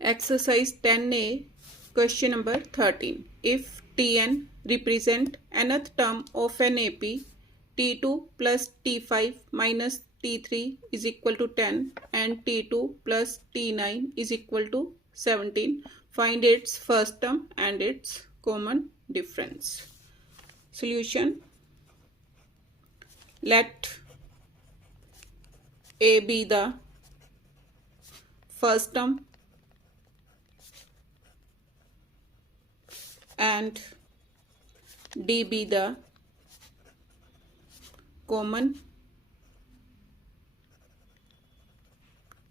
Exercise 10A, question number 13. If Tn represent nth term of an AP, T2 plus T5 minus T3 is equal to 10 and T2 plus T9 is equal to 17. Find its first term and its common difference. Solution. Let A be the first term and D be the common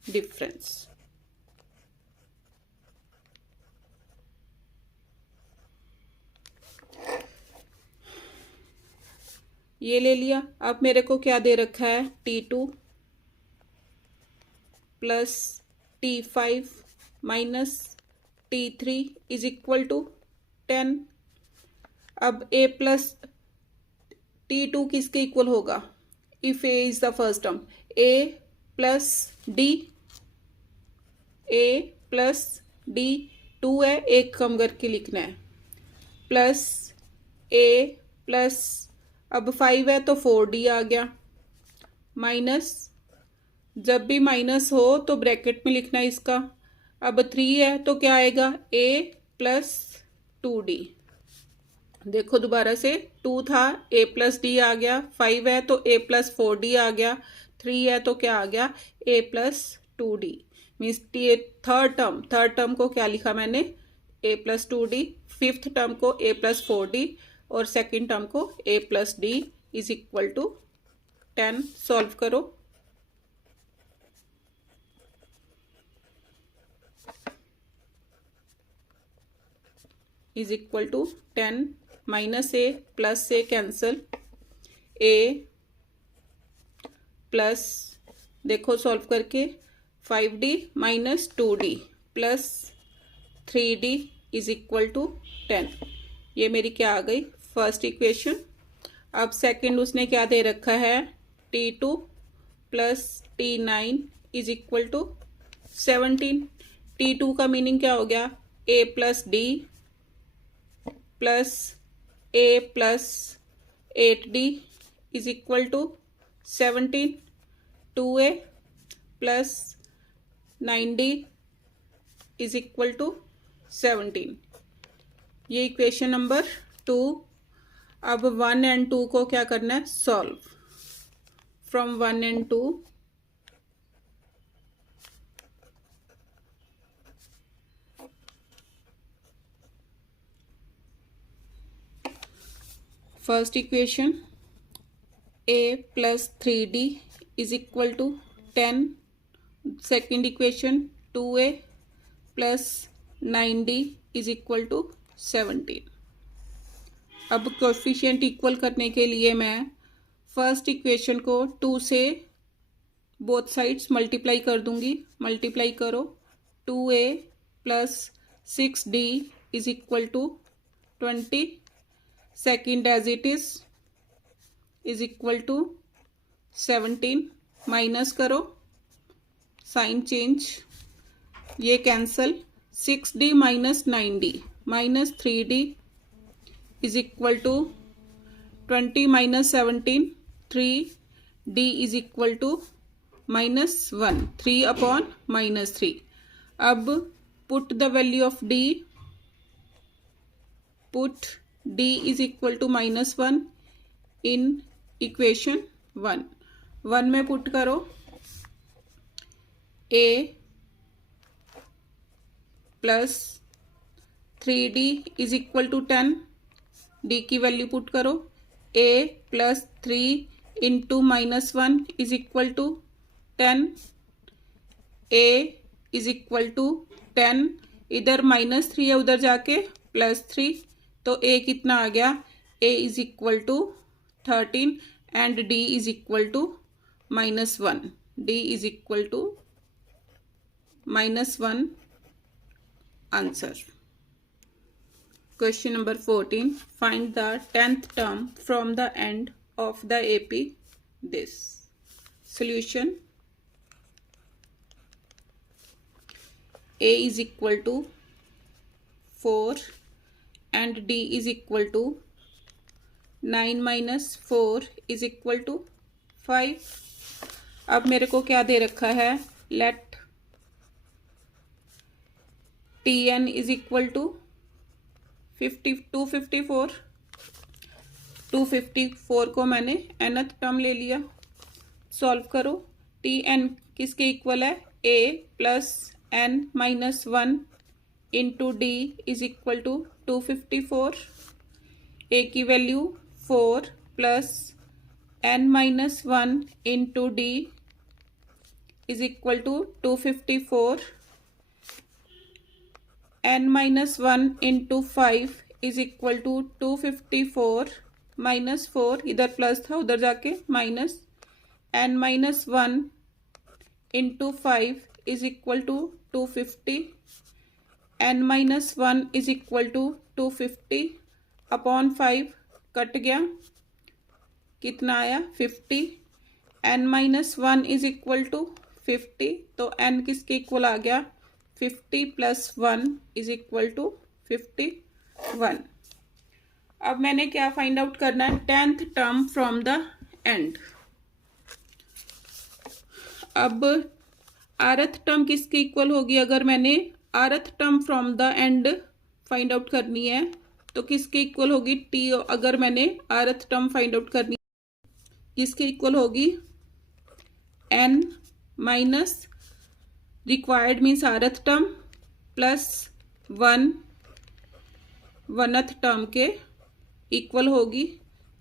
difference. ये ले लिया। अब मेरे को क्या दे रखा है, T2 plus T5 minus T3 is equal to 10। अब A प्लस T2 किसके इक्वल होगा? If A is the first term, A plus D, A plus D 2 है, एक कम करके लिखना है, प्लस A प्लस अब 5 है तो 4D आ गया, माइनस जब भी माइनस हो तो ब्रैकेट में लिखना है इसका। अब 3 है तो क्या आएगा, A प्लस 2D। देखो दोबारा से, 2 था, A प्लस D आ गया, 5 है तो A प्लस 4D आ गया, 3 है तो क्या आ गया, A plus 2D। Means third term को क्या लिखा मैंने, A plus 2D, fifth term को A प्लस 4D और सेकेंड टर्म को A plus D is equal to 10। Solve करो। Is equal to 10 minus A plus A cancel, A plus देखो solve करके 5D minus 2D plus 3D is equal to 10। ये मेरी क्या आ गई, first equation. अब सेकंड उसने क्या दे रखा है, T2 plus T9 is equal to 17। T2 का मीनिंग क्या हो गया, A plus D plus A plus 8D is equal to 17। 2A plus 9D is equal to 17। ये इक्वेशन नंबर 2। अब 1 एंड 2 को क्या करना है, solve. From 1 and 2 first equation A plus 3D is equal to 10। Second equation 2A plus 9D is equal to 17। अब coefficient equal करने के लिए मैं फर्स्ट इक्वेशन को 2 से बोथ साइड्स मल्टीप्लाई कर दूंगी। मल्टीप्लाई करो, 2A plus 6D is equal to 20। Second as it is equal to 17। Minus करो, साइन चेंज, ये cancel, 6D minus 9D minus 3D is equal to 20 minus 17, 3D is equal to minus 1, 3 upon minus 3। अब put the value of D, put D is equal to minus 1 in equation 1। 1 में put करो, A plus 3D is equal to 10, D की value put करो, A plus 3 into minus 1 is equal to 10, A is equal to 10, इधर minus 3 है उधर जाके plus 3, तो A कितना आ गया, A is equal to 13 and D is equal to minus 1, D is equal to minus 1 answer. Question number 14. Find the 10th term from the end of the AP. This. Solution. A is equal to 4 and D is equal to 9 minus 4 is equal to 5. अब मेरे को क्या दे रखा है, late Tn is equal to 254. 254 को मैंने nth term ले लिया, सॉल्व करो। Tn किसके इक्वल है, a plus n minus 1 into D is equal to 254। a की value 4 plus n minus 1 into D is equal to 254। n minus 1 into 5 is equal to 254 minus 4, इधर plus था उधर जाके minus, n minus 1 into 5 is equal to 250, n minus 1 is equal to 250 upon 5 cut गया, कितना आया 50। n minus 1 is equal to 50, तो n किसके equal आ गया, 50 प्लस 1 इज इक्वल टू 51। अब मैंने क्या फाइंड आउट करना है, 10th term from the end. अब rth टर्म किसके इक्वल होगी, अगर मैंने rth term from the end find out करनी है तो किसके इक्वल होगी, t। अगर मैंने rth टर्म फाइंड आउट करनी किसके इक्वल होगी, n minus required means rth term plus 1th term के इक्वल होगी।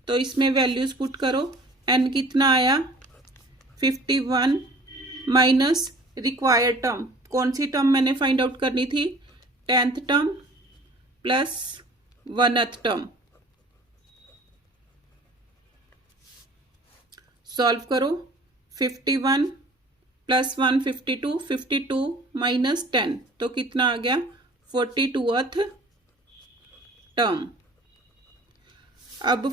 तो इसमें वैल्यूज पुट करो, n कितना आया 51 माइनस रिक्वायर्ड टर्म, कौन सी टर्म मैंने फाइंड आउट करनी थी, 10th term plus 1th term. Solve करो, 51 प्लस 1 52, 52 माइनस 10 तो कितना आ गया 42th टर्म। अब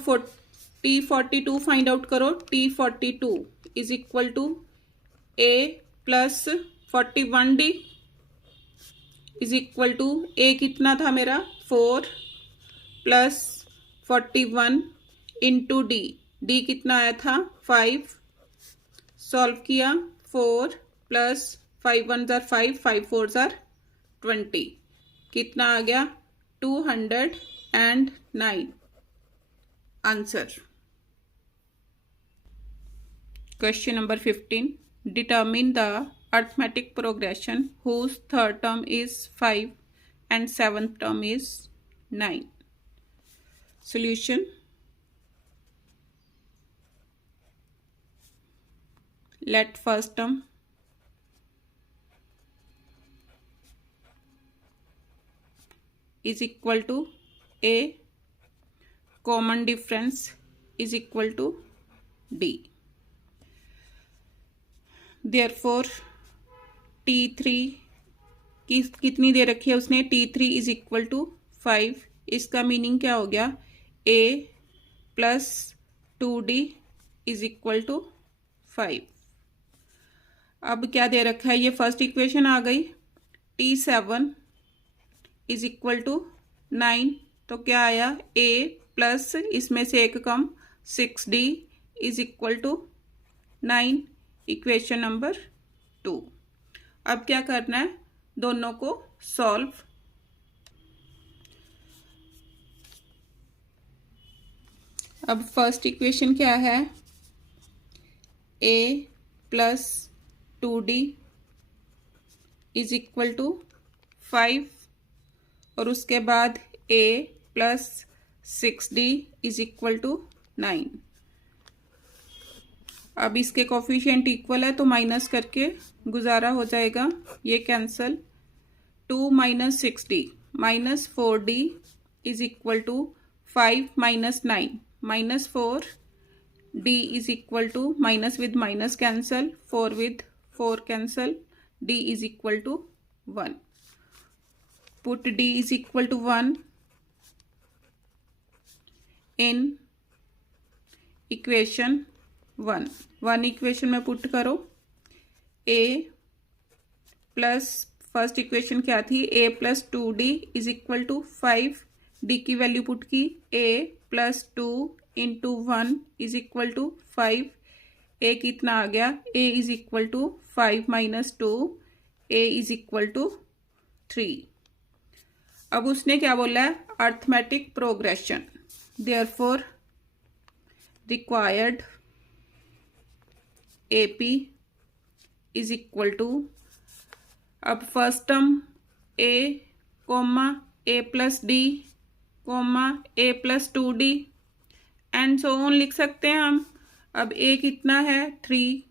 T42 फाइंड आउट करो, T42 is equal to A plus 41D is equal to A कितना था मेरा 4 प्लस 41 इंटू डी, डी कितना आया था 5। सॉल्व किया, 4 प्लस 5 1 जार 5, 5 4 जार 20, कितना आ गया 209 answer. Question number 15, determine the arithmetic progression whose third term is 5 and 7th term is 9. Solution, let first term is equal to A, common difference is equal to D. Therefore T3 कितनी दे रखी है उसने, T3 is equal to 5। इसका meaning क्या हो गया, A plus 2D is equal to 5। अब क्या दे रखा है, ये फर्स्ट इक्वेशन आ गई, T7 इज इक्वल टू 9, तो क्या आया A प्लस इसमें से एक कम 6D is equal to 9, equation number 2। अब क्या करना है, दोनों को सॉल्व। अब फर्स्ट इक्वेशन क्या है, A plus 2D is equal to 5 और उसके बाद A plus 6D is equal to 9। अब इसके कोफिशिएंट इक्वल है तो माइनस करके गुजारा हो जाएगा, ये cancel. 2 minus 6D minus 4D is equal to 5 minus 9 minus 4, D is equal to minus with minus cancel, 4 with 4 cancel, D is equal to 1। Put D is equal to 1 in equation 1 equation में put करो, A plus first equation क्या थी, A plus 2d is equal to 5, D की value put की, A plus 2 into 1 is equal to 5, A कितना आ गया, A is equal to 5 minus 2, A is equal to 3। अब उसने क्या बोला है, arithmetic progression, therefore required AP is equal to, अब first term A comma A plus D comma A plus 2d and so on लिख सकते हैं हम। अब ए कितना है 3,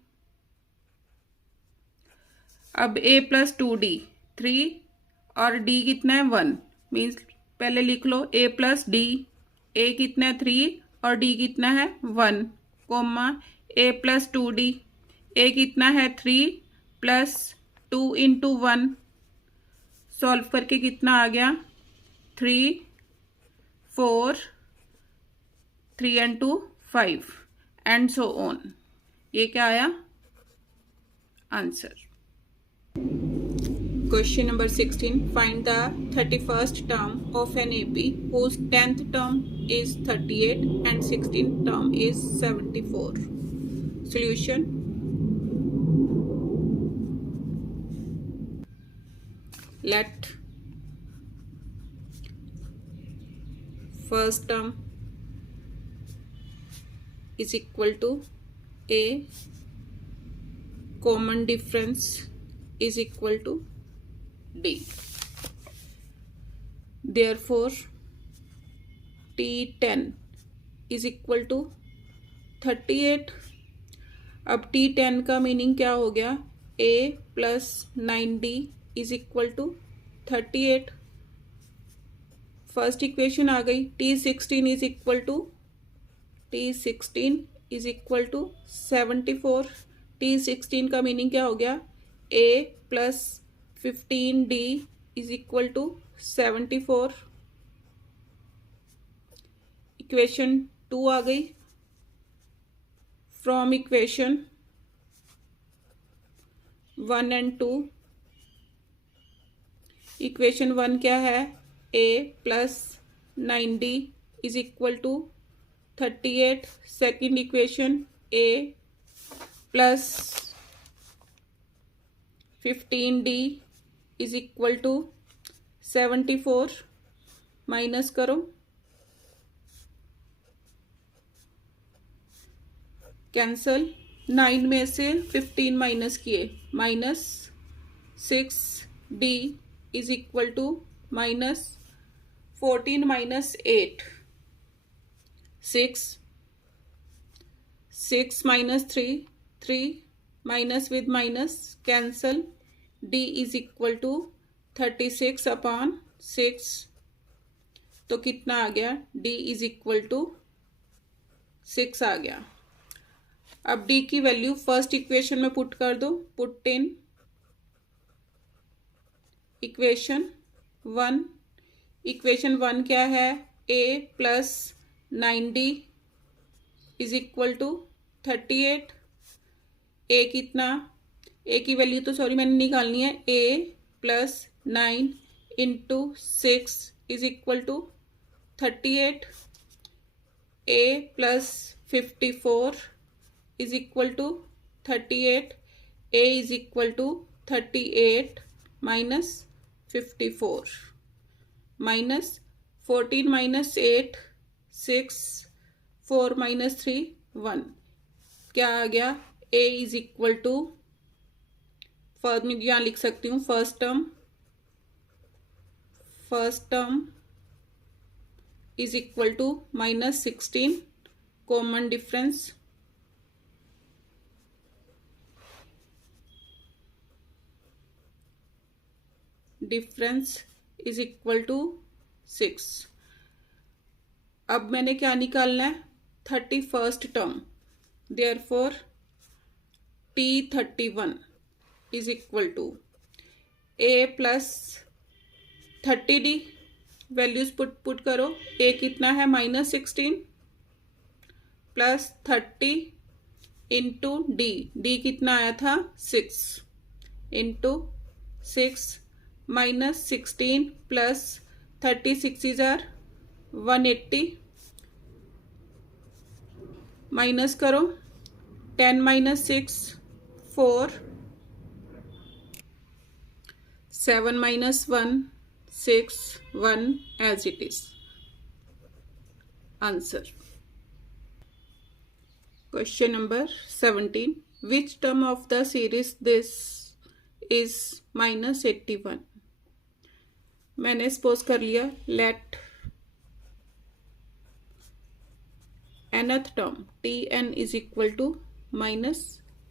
अब ए प्लस 2d 3 और d कितना है 1, मीन्स पहले लिख लो a प्लस डी, ए कितना है 3 और d कितना है 1 coma a plus 2d, a कितना है 3 प्लस 2 इंटू 1, सॉल्व करके कितना आ गया 3 4 3 एंड 2 5 एंड सो ऑन। ये क्या आया answer. Question number 16. Find the 31st term of an AP whose 10th term is 38 and 16th term is 74. Solution. Let first term is equal to A, common difference is equal to D. Therefore, T10 is equal to 38। अब T10 का meaning क्या हो गया, A plus 9D is equal to 38। First equation आ गई। T16 is equal to 74। T16 का meaning क्या हो गया, A plus 15D is equal to 74। Equation 2 आ गई। फ्रॉम इक्वेशन 1 एंड 2, इक्वेशन 1 क्या है, A plus 9D is equal to 38। Second equation A plus 15D is equal to 74। Minus करो, cancel. 9 में से 15 माइनस किए, minus 6D is equal to minus 14 minus 8, 6 minus 3 minus with minus cancel. D is equal to 36 upon 6, तो कितना आ गया, D is equal to 6 आ गया। अब D की वैल्यू फर्स्ट इक्वेशन में पुट कर दो, पुट इन इक्वेशन 1। इक्वेशन 1 क्या है, A plus 9D is equal to 38। A कितना, A की वैल्यू तो सॉरी मैंने निकालनी है, A plus 9 into 6 is equal to 38। A plus 54 is equal to 38। A is equal to 38 minus 54, minus 14 minus 8 6, 4 minus 3 1, क्या आ गया, A is equal to, first में यहाँ लिख सकती हूँ, first term is equal to minus 16, common difference is equal to 6। अब मैंने क्या निकालना है, 31st term, therefore T31 is equal to A plus 30D, values put करो। A कितना है, माइनस 16 प्लस 30 इंटू D कितना आया था 6 into 6 minus 16 plus 36 is are 180 minus करो 10 minus 6 4 7 minus 1 6 1 as it is. Answer. Question number 17. Which term of the series this is minus 81? मैंने suppose कर लिया let nth term tn is equal to minus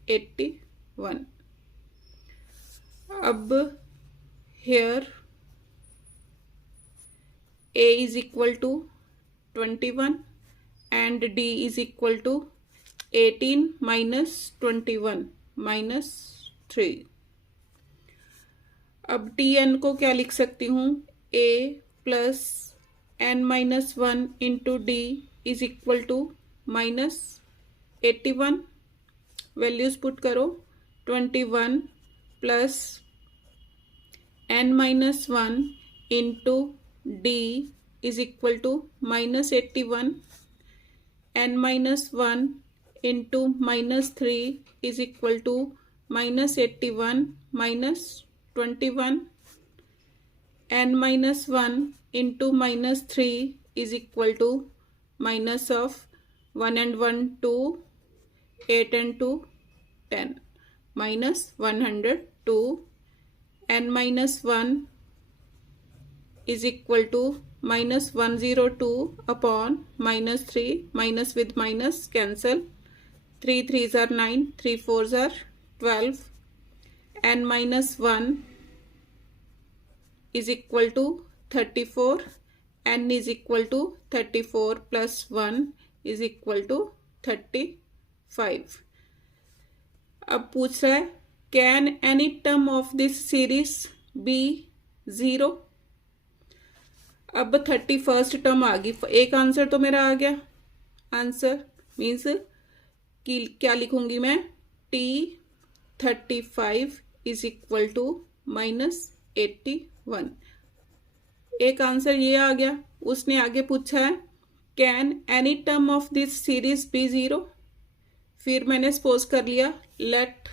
81. अब here a is equal to 21 and d is equal to 18 minus 21 minus 3. अब tn को क्या लिख सकती हूँ a plus n minus 1 into D is equal to minus 81. Values put करो 21 plus n minus 1 into D is equal to minus 81. n minus 1 into minus 3 is equal to minus 81 minus 21. n minus 1 into minus 3 is equal to minus of 1 and 1 2 8 and 2 10 minus 102. n minus 1 is equal to minus 102 upon minus 3 minus with minus cancel 3 3s are 9 3 4s are 12. n minus 1 is equal to 34. n is equal to 34 plus 1 is equal to 35. अब पूछ रहा है can any term of this series be 0? अब 31st term आ गई. एक answer तो मेरा आ गया. आंसर मीन्स कि क्या लिखूंगी मैं t35 is equal to minus 81. एक आंसर ये आ गया. उसने आगे पूछा है can any term of this series be 0. फिर मैंने सपोज कर लिया let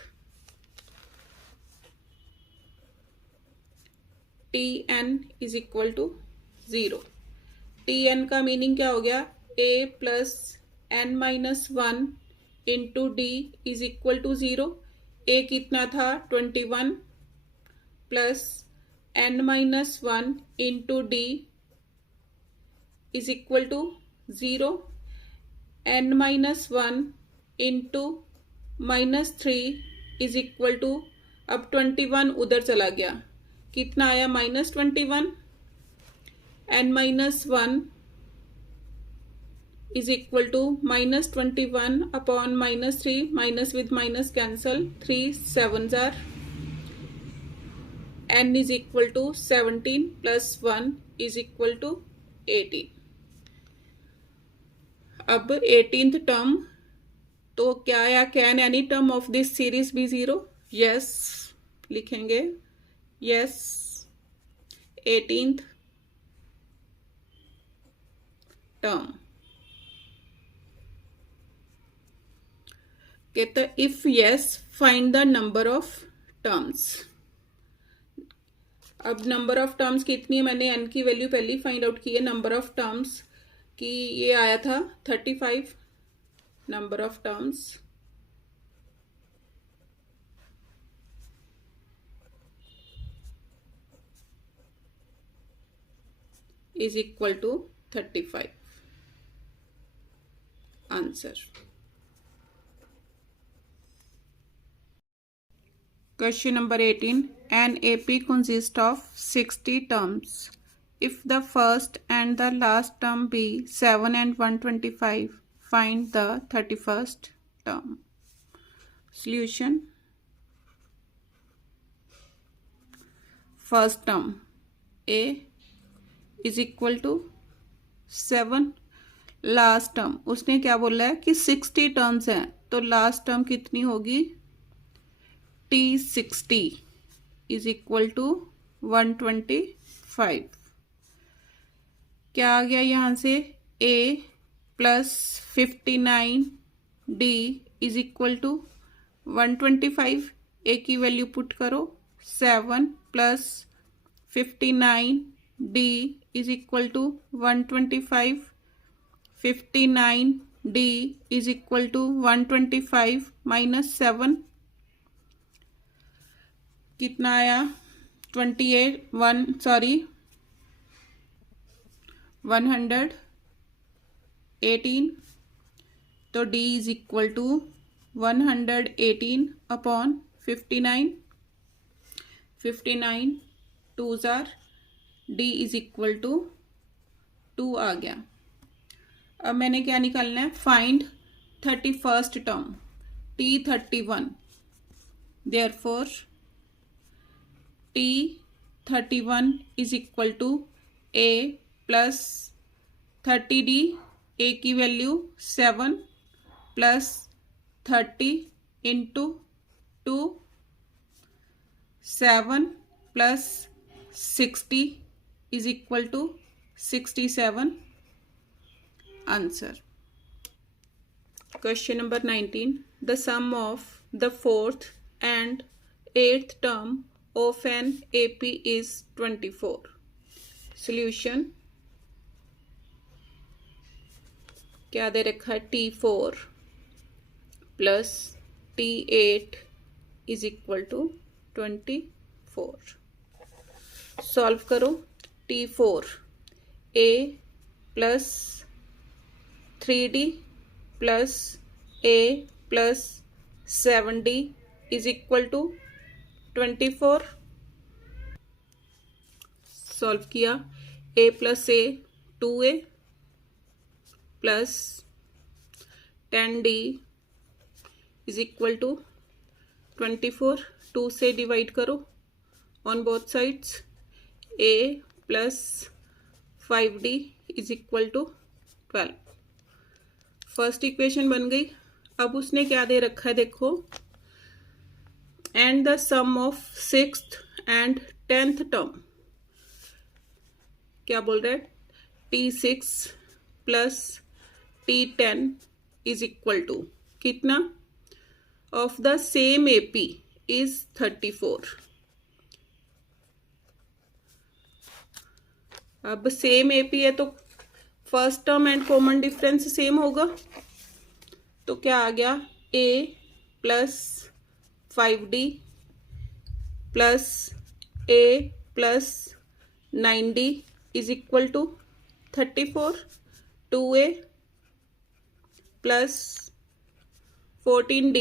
tn is equal to 0. tn का मीनिंग क्या हो गया a plus n minus 1 into D is equal to 0. a कितना था 21 plus n minus 1 into D is equal to 0. n minus 1 into minus 3 is equal to अब 21 उधर चला गया. कितना आया minus 21. n minus 1 is equal to minus 21 upon minus 3 minus with minus cancel 3 7s are n is equal to 17 plus 1 is equal to 18. अब 18th term तो क्या आया can any term of this series be 0. Yes लिखेंगे yes 18th term. कहता if yes find the number of terms. अब number of terms कितनी है मैंने n की वैल्यू पहले ही फाइंड आउट की है. नंबर ऑफ टर्म्स की ये आया था 35. Number of terms is equal to 35. Answer. Question number 18. An AP consists of 60 terms. If the first and the last term be 7 and 125, find the 31st term. Solution. First term A is equal to 7. Last term उसने क्या बोला है कि 60 terms हैं तो last term कितनी होगी T60 is equal to 125। क्या आ गया यहाँ से, a plus 59d is equal to 125। a की वैल्यू पुट करो, 7 plus 59d is equal to 125। 59d is equal to 125 minus 7 कितना आया, 118। तो d is equal to 118 upon 59। 59 2s are, d is equal to 2 आ गया। अब मैंने क्या निकालना है, find 31st term T31। Therefore T31 is equal to a plus 30d, a की value 7 plus 30 into 2, 7 plus 60 is equal to 67 answer. Question number 19, the sum of the 4th and 8th term of an AP is 24। Solution क्या दे रखा है, T4 plus T8 is equal to 24। Solve करो, T4 a plus 3d plus a plus 7d is equal to 24। Solve किया, a plus a 2a plus 10d is equal to 24। 2 से divide करो on both sides, a plus 5d is equal to 12। First equation बन गई। अब उसने क्या दे रखा है देखो, and the sum of 6th and 10th term. क्या बोल रहा है, T6 plus T10 is equal to कितना, of the same AP is 34। अब सेम AP है तो first term and common difference same होगा। तो क्या आ गया, a plus 5d plus a plus 9d is equal to 34। 2a plus 14d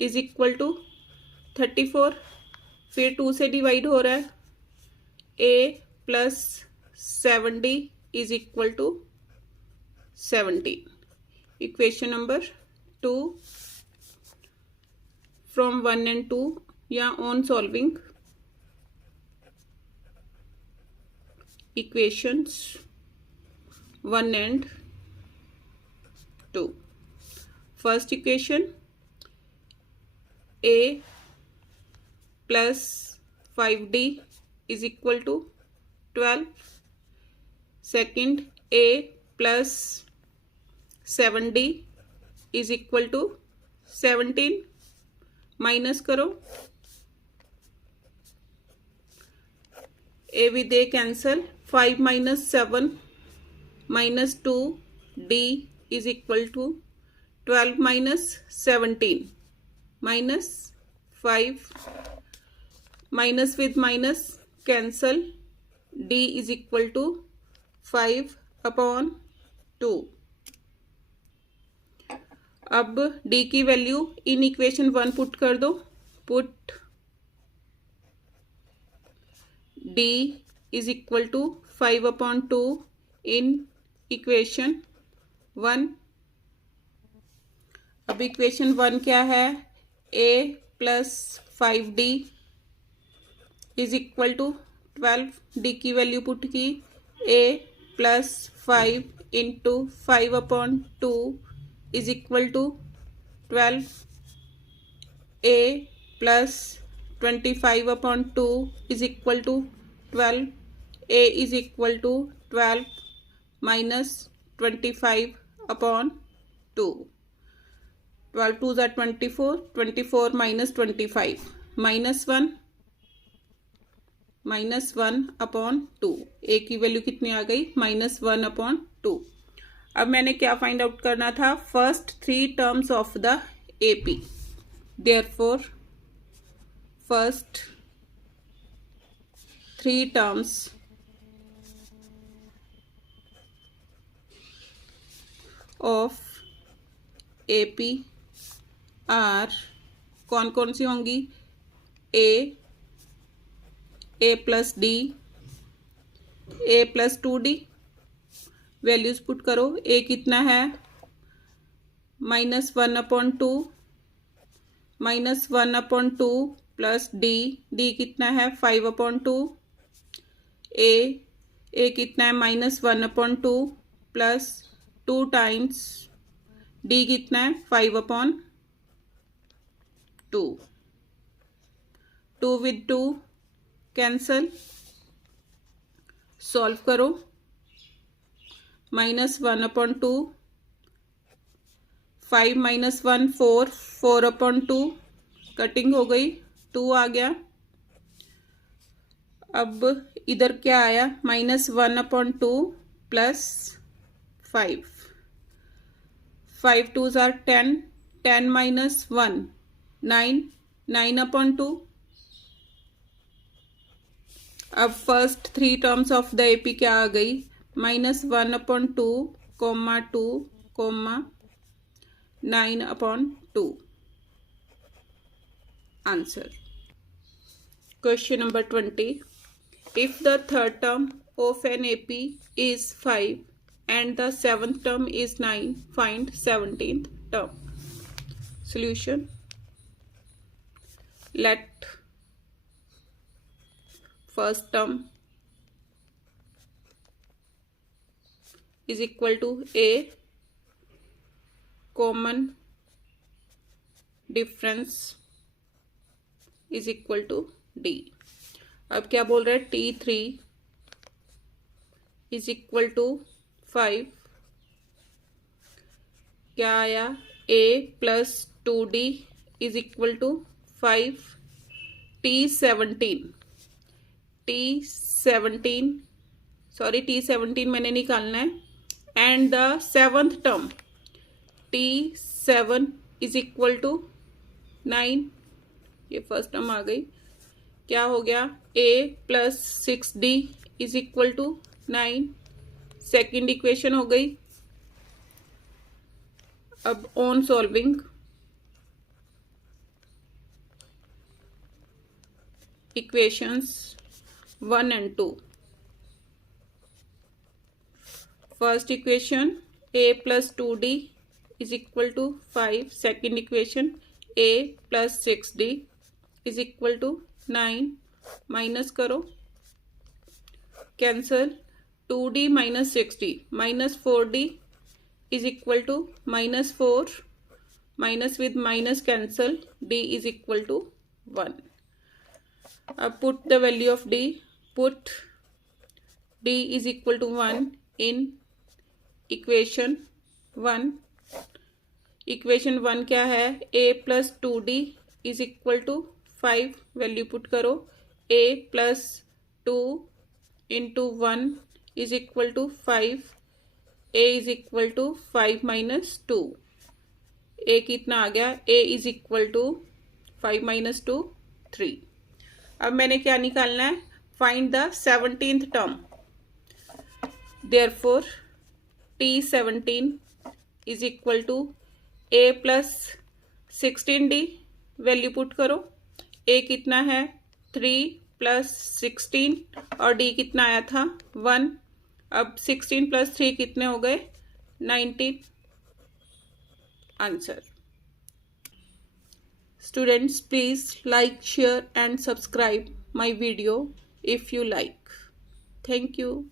is equal to 34। फिर 2 से डिवाइड हो रहा है, a plus 7d is equal to 17। Equation number 2 from 1 and 2 या on solving equations 1 and 2। First equation a plus 5d is equal to 12। Second a plus 7d is equal to 17। Minus करो, a with a cancel, 5 minus 7 minus 2d is equal to 12 minus 17 minus 5, minus with minus cancel, d is equal to 5 upon 2। अब d की value in equation 1 put कर दो, put d is equal to 5 upon 2 in equation 1। अब equation 1 क्या है, a plus 5d is equal to 12। d की value put की, a plus 5 into 5 upon 2 is equal to 12। a plus 25 upon 2 is equal to 12. A is equal to 12 minus 25 upon 2. 12 2s are 24. 24 minus 25 minus 1 upon 2. ए की value कितनी आ गई? -1 upon 2. अब मैंने क्या find out करना था? First 3 terms of the AP. Therefore first 3 terms of AP are कौन कौन सी होंगी? A plus D, A plus 2d. Values put करो. ए कितना है? -1 upon 2. -1 upon 2 plus D. D कितना है? 5 अपॉन 2. ए कितना है? -1 अपॉन 2 प्लस 2 टाइम्स डी कितना है? 5 अपॉन 2. 2 with 2 cancel. सॉल्व करो. -1 अपॉन 2. 5 - 1 4. 4 अपॉन 2. कटिंग हो गई. 2 आ गया. अब इधर क्या आया? -1 upon 2 plus 5. 5 2s are 10. 10 minus 1 9. 9 upon 2. अब first 3 terms of the AP क्या आ गई? -1 upon 2, 2, 9 upon 2. Answer. Question number 20. If the third term of an AP is 5 and the 7th term is 9, find 17th term. Solution. Let first term is equal to A, common difference is equal to D. अब क्या बोल रहे हैं? T3 is equal to 5. क्या आया? A plus 2D is equal to 5. T17 मैंने निकालना है. And the 7th term T7 is equal to 9. ये फर्स्ट टर्म आ गई. क्या हो गया? A plus 6D is equal to 9. Second equation हो गई. अब on solving equations 1 and 2. First equation A plus 2D is equal to 5. Second equation A plus 6D is equal to 9. Minus करो. Cancel. 2D minus 6D minus 4D is equal to -4. Minus with minus cancel. D is equal to 1. Put the value of D. Put D is equal to 1 in equation 1. Equation 1 क्या है? A plus 2D is equal to 5. Value put करो. A plus 2 into 1 is equal to 5. A is equal to 5 minus 2. A कितना आ गया? A is equal to 5 minus 2 3. अब मैंने क्या निकालना है? Find the 17th term. Therefore T17 is equal to A plus 16D. Value put करो. A कितना है? 3 प्लस 16 और D कितना आया था? 1. अब 16 प्लस 3 कितने हो गए? 19. Answer. Students, please like, share and subscribe my video if you like. Thank you.